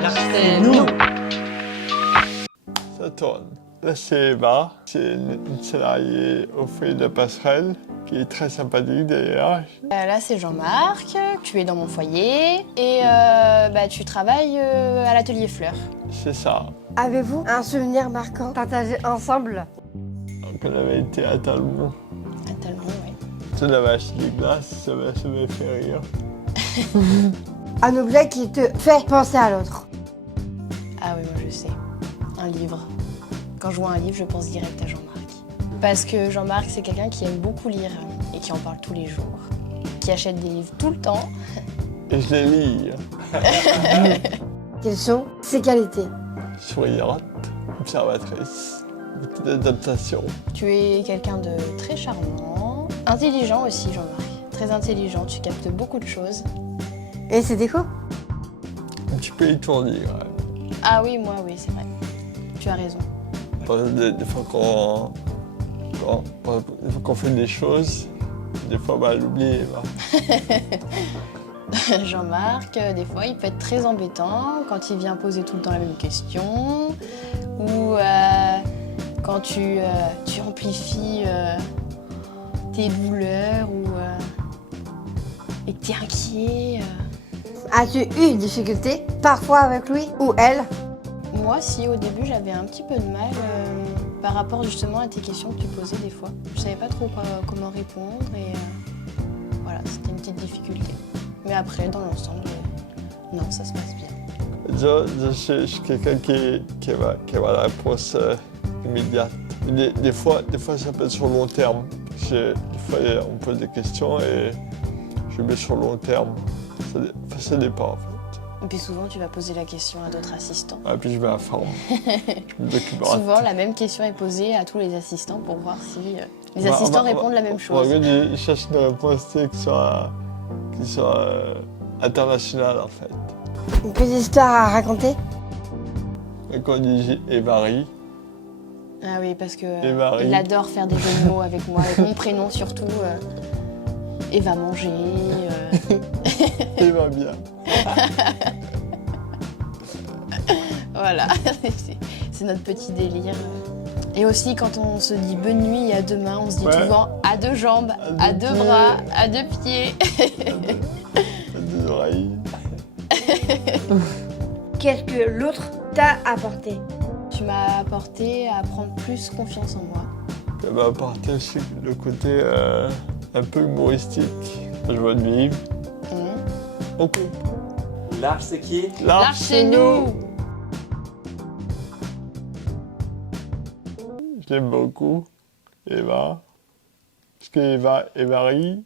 L'arche, c'est nous. Ça tourne. Là, c'est Eva. C'est une salariée au foyer de la passerelle qui est très sympathique d'ailleurs. Là, c'est Jean-Marc. Tu es dans mon foyer et tu travailles à l'atelier fleurs. C'est ça. Avez-vous un souvenir marquant partagé ensemble? Donc, on avait été à Talmont. À Talmont, oui. On avait acheté des glaces, ça m'a fait rire. Un objet qui te fait penser à l'autre? Ah oui, moi je sais. Un livre. Quand je vois un livre, je pense direct à Jean-Marc. Parce que Jean-Marc, c'est quelqu'un qui aime beaucoup lire et qui en parle tous les jours. Qui achète des livres tout le temps. Et je les lis. Quelles sont ses qualités? Souriante, observatrice, beaucoup d'adaptation. Tu es quelqu'un de très charmant. Intelligent aussi, Jean-Marc. Très intelligent, tu captes beaucoup de choses. Et ses défauts? Un petit peu étourdi quand même. Ah oui, moi, oui, c'est vrai. Tu as raison. Des fois qu'on fait des choses, des fois on l'oublie. Jean-Marc, des fois, il peut être très embêtant quand il vient poser tout le temps la même question ou quand tu amplifies tes douleurs et que tu es inquiet. As-tu eu une difficulté parfois avec lui ou elle? Moi, si au début, j'avais un petit peu de mal par rapport justement à tes questions que tu posais des fois. Je savais pas trop comment répondre et voilà, c'était une petite difficulté. Mais après, dans l'ensemble, non, ça se passe bien. Je suis quelqu'un qui a la réponse immédiate. Des fois, ça peut être sur le long terme. Des fois, on me pose des questions et je mets sur le long terme. Ça dépend en fait. Et puis souvent, tu vas poser la question à d'autres assistants. Et puis je m'informe. Je me documente. Souvent, la même question est posée à tous les assistants pour voir si les assistants répondent la même chose. Je cherche une réponse qui soit internationale en fait. Une petite histoire à raconter? Et quand on dit Évari, Ah oui, parce que Marie. il adore faire des jeux de mots avec moi, avec mon prénom surtout. Et va manger. il va bien. Voilà, c'est notre petit délire. Et aussi, quand on se dit bonne nuit et à demain, on se dit souvent à deux jambes, à deux bras, à deux pieds. À deux oreilles. Qu'est-ce que l'autre t'a apporté? Tu m'as apporté à prendre plus confiance en moi. Elle m'a apporté aussi le côté un peu humoristique. Je vois de vivre. Ok. L'arche, c'est qui? L'arche, c'est nous. Je l'aime beaucoup, Eva. Parce qu'Eva est Marie.